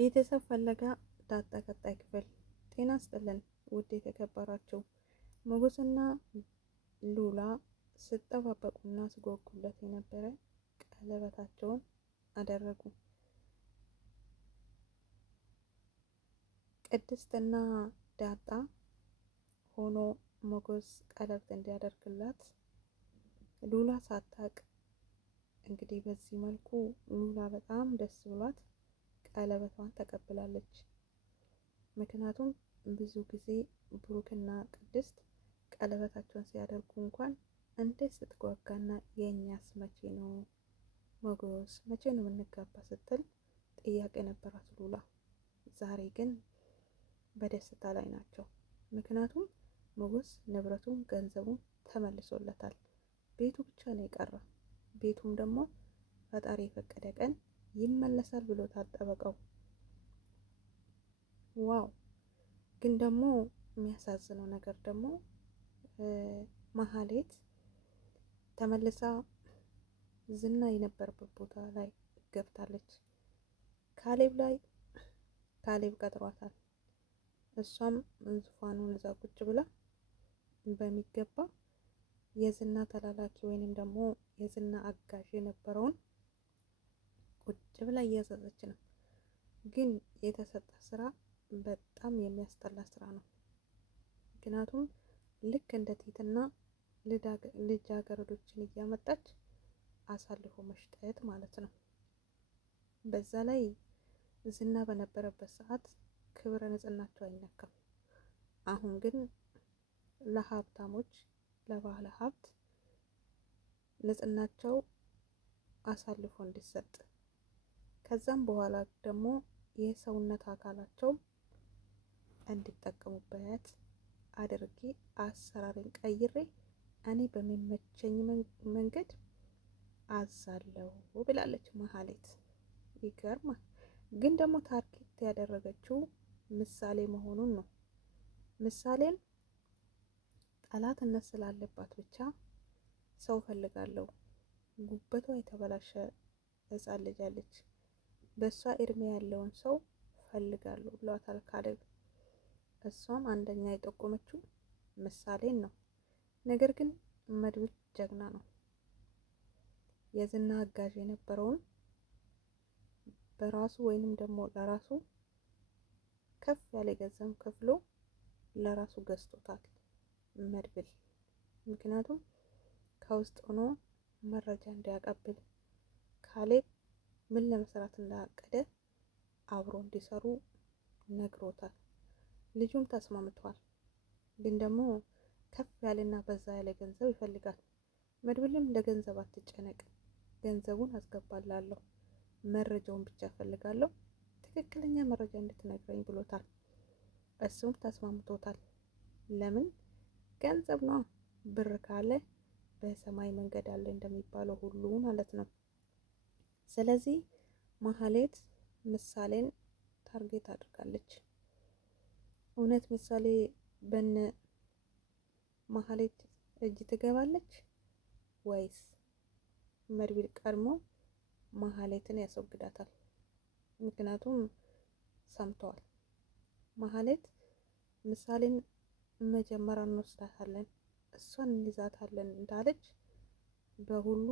ቤተሰብ ፍለጋ ዳጣ ቀጣይ ክፍል። ጤና ይስጥልን ውድ የተከበራችሁ ሞገስና ሉላ ስጠባበቁና ስጓጉለት የነበረ ቀለበታቸውን አደረጉ። ቅድስትና ዳጣ ሆኖ ሞገስ ቀለበት እንዲያደርግላት ሉላ ሳታቅ እንግዲህ በዚህ መልኩ ሉላ በጣም ደስ ብሏት ቀለበቷን ተቀብላለች። ምክንያቱም ብዙ ጊዜ ብሩክና ቅድስት ቀለበታቸውን ሲያደርጉ እንኳን እንዴት ስትጓጓና የእኛስ መቼ ነው ሞገስ መቼ ነው የምንጋባ ስትል ጥያቄ ነበራት ሉላ። ዛሬ ግን በደስታ ላይ ናቸው። ምክንያቱም ሞገስ ንብረቱን ገንዘቡን ተመልሶለታል። ቤቱ ብቻ ነው የቀረ። ቤቱም ደግሞ ፈጣሪ የፈቀደ ቀን ይመለሳል ብሎ ታጠበቀው። ዋው! ግን ደግሞ የሚያሳዝነው ነገር ደግሞ መሀሌት ተመልሳ ዝና የነበረበት ቦታ ላይ ገብታለች። ካሌብ ቀጥሯታል። እሷም ዙፋኑን እዛ ቁጭ ብላ በሚገባ የዝና ተላላኪ ወይንም ደግሞ የዝና አጋዥ የነበረውን ቁጭ ብላ እያዘዘች ነው። ግን የተሰጠ ስራ በጣም የሚያስጠላ ስራ ነው። ምክንያቱም ልክ እንደ ቲትና ልጃገረዶችን እያመጣች አሳልፎ መሽጠት ማለት ነው። በዛ ላይ ዝና በነበረበት ሰዓት ክብረ ንጽህናቸው አይነካም። አሁን ግን ለሀብታሞች ለባለ ሀብት ንጽህናቸው አሳልፎ እንዲሰጥ ከዛም በኋላ ደግሞ የሰውነት አካላቸው እንዲጠቀሙበት አድርጌ አሰራርን ቀይሬ እኔ በሚመቸኝ መንገድ አዛለው ብላለች መሀሌት። ይገርማል። ግን ደግሞ ታርጌት ያደረገችው ምሳሌ መሆኑን ነው። ምሳሌን ጠላትነት ስላለባት ብቻ ሰው ፈልጋለሁ፣ ጉበቷ የተበላሸ ህፃን ልጅ አለች፣ በእሷ እድሜ ያለውን ሰው ፈልጋለሁ ብሏታል ካሌብ። እሷም አንደኛ የጠቆመችው ምሳሌን ነው። ነገር ግን መድብል ጀግና ነው። የዝና አጋዥ የነበረውን በራሱ ወይንም ደግሞ ለራሱ ከፍ ያለ ገንዘብ ከፍሎ ለራሱ ገዝቶታል መድብል። ምክንያቱም ከውስጥ ሆኖ መረጃ እንዲያቀብል ካሌብ ምን ለመስራት እንዳቀደ አብሮ እንዲሰሩ ነግሮታል። ልጁም ተስማምቷል። ግን ደግሞ ከፍ ያለና በዛ ያለ ገንዘብ ይፈልጋል። መድብልም ለገንዘብ አትጨነቅ፣ ገንዘቡን አስገባላለሁ፣ መረጃውን ብቻ እፈልጋለሁ፣ ትክክለኛ መረጃ እንድትነግረኝ ብሎታል። እሱም ተስማምቶታል። ለምን? ገንዘብ ነው። ብር ካለ በሰማይ መንገድ አለ እንደሚባለው ሁሉ ማለት ነው። ስለዚህ መሀሌት ምሳሌን ታርጌት አድርጋለች። እውነት ምሳሌ በነ መሀሌት እጅ ትገባለች ወይስ መድብል ቀድሞ መሀሌትን ያስወግዳታል? ምክንያቱም ሰምተዋል። መሀሌት ምሳሌን መጀመሪያ እንወስዳታለን፣ እሷን እንይዛታለን እንዳለች በሁሉ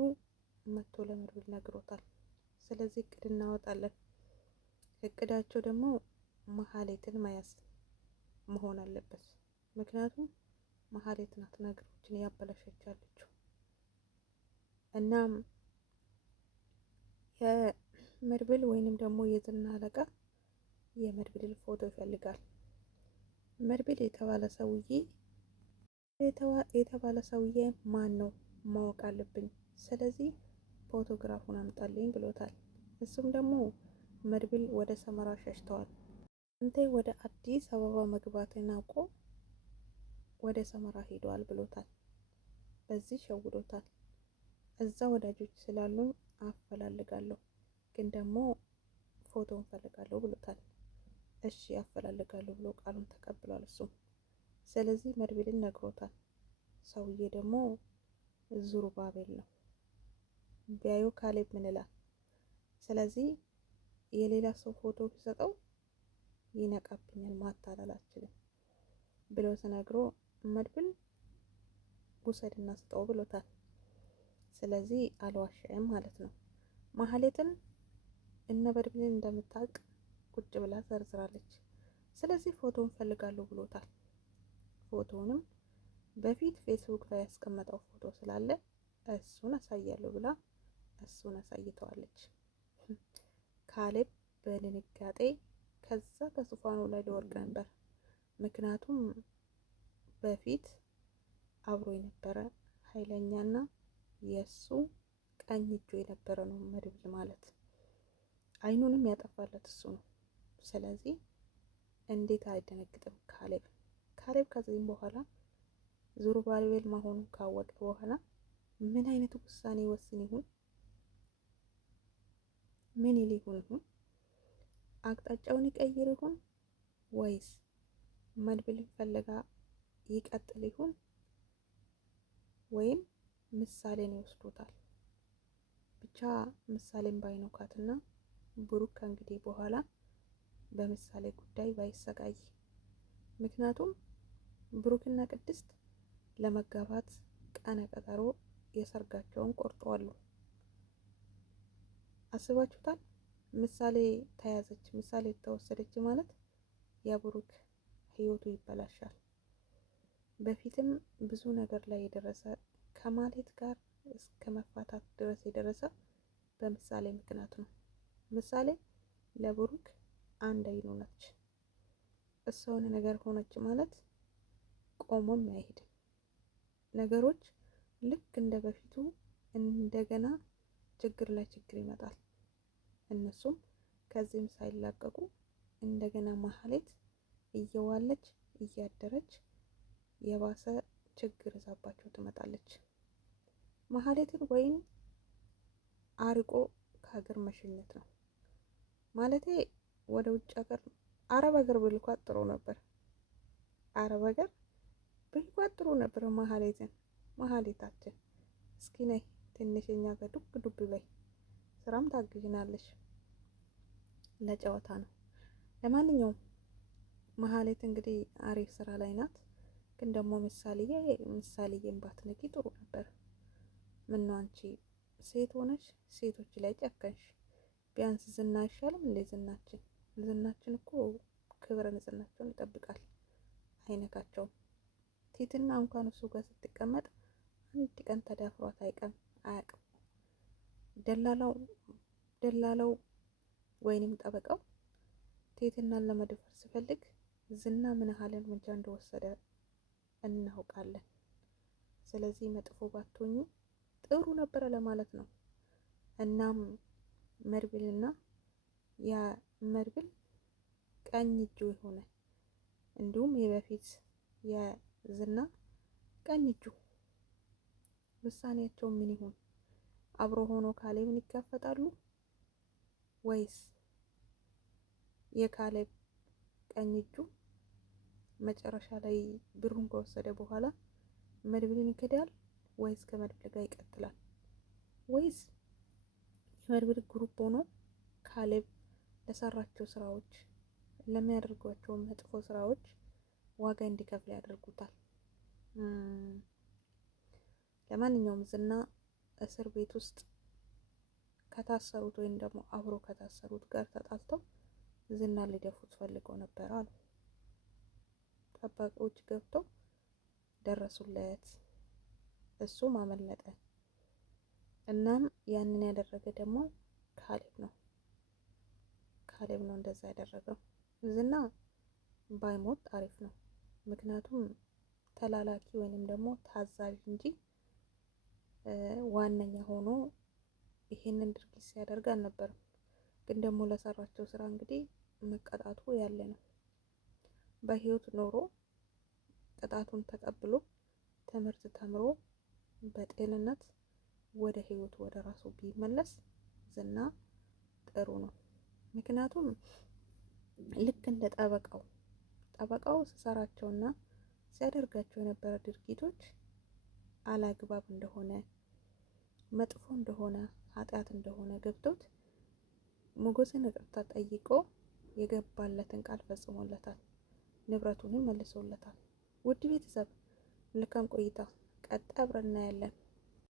መጥቶ ለመድብል ነግሮታል። ስለዚህ እቅድ እናወጣለን። እቅዳቸው ደግሞ መሀሌትን መያዝ መሆን አለበት። ምክንያቱም መሀሌት ናት ነገሮችን ያበላሸች ያለችው። እናም የመድብል ወይንም ደግሞ የዝና አለቃ የመድብልን ፎቶ ይፈልጋል። መድብል የተባለ ሰውዬ ማን ነው ማወቅ አለብኝ። ስለዚህ ፎቶግራፉን አምጣልኝ ብሎታል። እሱም ደግሞ መድብል ወደ ሰመራ ሸሽተዋል፣ አንተ ወደ አዲስ አበባ መግባትን አውቆ ወደ ሰመራ ሄደዋል ብሎታል። በዚህ ሸውዶታል። እዛ ወዳጆች ስላሉኝ አፈላልጋለሁ፣ ግን ደግሞ ፎቶ እንፈልጋለሁ ብሎታል። እሺ አፈላልጋለሁ ብሎ ቃሉን ተቀብሏል እሱም። ስለዚህ መድብልን ነግሮታል። ሰውዬ ደግሞ ዙሩባቤል ነው። ቢያዩ ካሌብ ምን ይላል? ስለዚህ የሌላ ሰው ፎቶ ቢሰጠው ይነቃብኛል፣ ማታለል አልችልም ብሎ ተነግሮ መድብል ውሰድና ስጠው ብሎታል። ስለዚህ አልዋሸም ማለት ነው። ማህሌትን እነ መድብልን እንደምታውቅ ቁጭ ብላ ዘርዝራለች። ስለዚህ ፎቶውን ፈልጋለሁ ብሎታል። ፎቶውንም በፊት ፌስቡክ ላይ ያስቀመጠው ፎቶ ስላለ እሱን አሳያለሁ ብላ እሱን አሳይተዋለች። ካሌብ በድንጋጤ ከዛ ከዙፋኑ ላይ ሊወርቅ ነበር። ምክንያቱም በፊት አብሮ የነበረ ኃይለኛና የእሱ ቀኝ እጁ የነበረ ነው መድብል ማለት። አይኑንም ያጠፋለት እሱ ነው። ስለዚህ እንዴት አይደነግጥም ካሌብ? ካሌብ ከዚህም በኋላ ዙሩባቤል መሆኑን ካወቀ በኋላ ምን አይነት ውሳኔ ይወስን ይሁን? ምን ይል ይሁን? አቅጣጫውን ይቀይር ይሁን ወይስ መድብልን ፍለጋ ይቀጥል ይሁን? ወይም ምሳሌን ይወስዱታል? ብቻ ምሳሌን ባይነካትና ብሩክ ከእንግዲህ በኋላ በምሳሌ ጉዳይ ባይሰቃይ። ምክንያቱም ብሩክና ቅድስት ለመጋባት ቀነ ቀጠሮ የሰርጋቸውን ቆርጠዋል። አስባችሁታል? ምሳሌ ተያዘች፣ ምሳሌ ተወሰደች ማለት የብሩክ ህይወቱ ይበላሻል። በፊትም ብዙ ነገር ላይ የደረሰ ከማሌት ጋር እስከ መፋታት ድረስ የደረሰ በምሳሌ ምክንያት ነው። ምሳሌ ለብሩክ አንድ አይኑ ነች። እሷ የሆነ ነገር ሆነች ማለት ቆሞም አይሄድም። ነገሮች ልክ እንደ በፊቱ እንደገና ችግር ላይ ችግር ይመጣል። እነሱም ከዚህም ሳይላቀቁ እንደገና ማህሌት እየዋለች እያደረች የባሰ ችግር ይዛባቸው ትመጣለች። ማህሌትን ወይም አርቆ ከሀገር መሸኘት ነው ማለቴ። ወደ ውጭ ሀገር አረብ ሀገር ብልኳት ጥሩ ነበር። አረብ ሀገር ብልኳት ጥሩ ነበር። ማህሌታችን እስኪ ነይ ትንሽኛ ጋር ዱብ ዱብ በይ፣ ስራም ታግዥናለሽ። ለጨዋታ ነው። ለማንኛውም ማህሌት እንግዲህ አሪፍ ስራ ላይ ናት። ግን ደግሞ ምሳሌዬን ባትነቂ ጥሩ ነበር። ምነው አንቺ ሴት ሆነሽ ሴቶች ላይ ጨከንሽ? ቢያንስ ዝና አይሻልም እንዴ? ዝናችን እኮ ክብረ ንጽህናቸውን ይጠብቃል፣ አይነካቸውም። ቲትና እንኳን እሱ ጋር ስትቀመጥ አንድ ቀን ተዳፍሯት አያውቅም። ደላላው ወይንም ጠበቃው ቲትናን ለመድፈር ሲፈልግ ዝና ምን ያህል እርምጃ እንደወሰደ እናውቃለን። ስለዚህ መጥፎ ባትሆኙ ጥሩ ነበረ ለማለት ነው። እናም መድብልና የመድብል ቀኝ እጁ የሆነ እንዲሁም የበፊት የዝና ቀኝ እጁ ውሳኔያቸው ምን ይሁን? አብሮ ሆኖ ካሌብን ይጋፈጣሉ ወይስ የካሌብ ቀኝ እጁ መጨረሻ ላይ ብሩን ከወሰደ በኋላ መድብልን ይክዳል ወይስ ከመድብል ጋር ይቀጥላል? ወይስ የመድብል ግሩፕ ሆኖ ካሌብ ለሰራቸው ስራዎች ለሚያደርጓቸው መጥፎ ስራዎች ዋጋ እንዲከፍል ያደርጉታል? ለማንኛውም ዝና እስር ቤት ውስጥ ከታሰሩት ወይም ደግሞ አብሮ ከታሰሩት ጋር ተጣልተው ዝና ሊደፉት ፈልገው ነበር አሉ። ጠባቂዎች ገብተው ደረሱለት፣ እሱም አመለጠ። እናም ያንን ያደረገ ደግሞ ካሌብ ነው እንደዛ ያደረገው። ዝና ባይሞት አሪፍ ነው። ምክንያቱም ተላላኪ ወይንም ደግሞ ታዛዥ እንጂ ዋነኛ ሆኖ ይሄንን ድርጊት ሲያደርግ አልነበረም። ግን ደግሞ ለሰራቸው ስራ እንግዲህ መቀጣቱ ያለ ነው። በህይወት ኖሮ ቅጣቱን ተቀብሎ ትምህርት ተምሮ በጤንነት ወደ ህይወቱ ወደ ራሱ ቢመለስ ዝና ጥሩ ነው። ምክንያቱም ልክ እንደ ጠበቃው ሲሰራቸውና ሲያደርጋቸው የነበረ ድርጊቶች አላግባብ እንደሆነ፣ መጥፎ እንደሆነ፣ ኃጢአት እንደሆነ ገብቶት ሞገስን ይቅርታ ጠይቆ የገባለትን ቃል ፈጽሞለታል። ንብረቱንም መልሶለታል። ውድ ቤተሰብ መልካም ቆይታ፣ ቀጣይ አብረን እናያለን።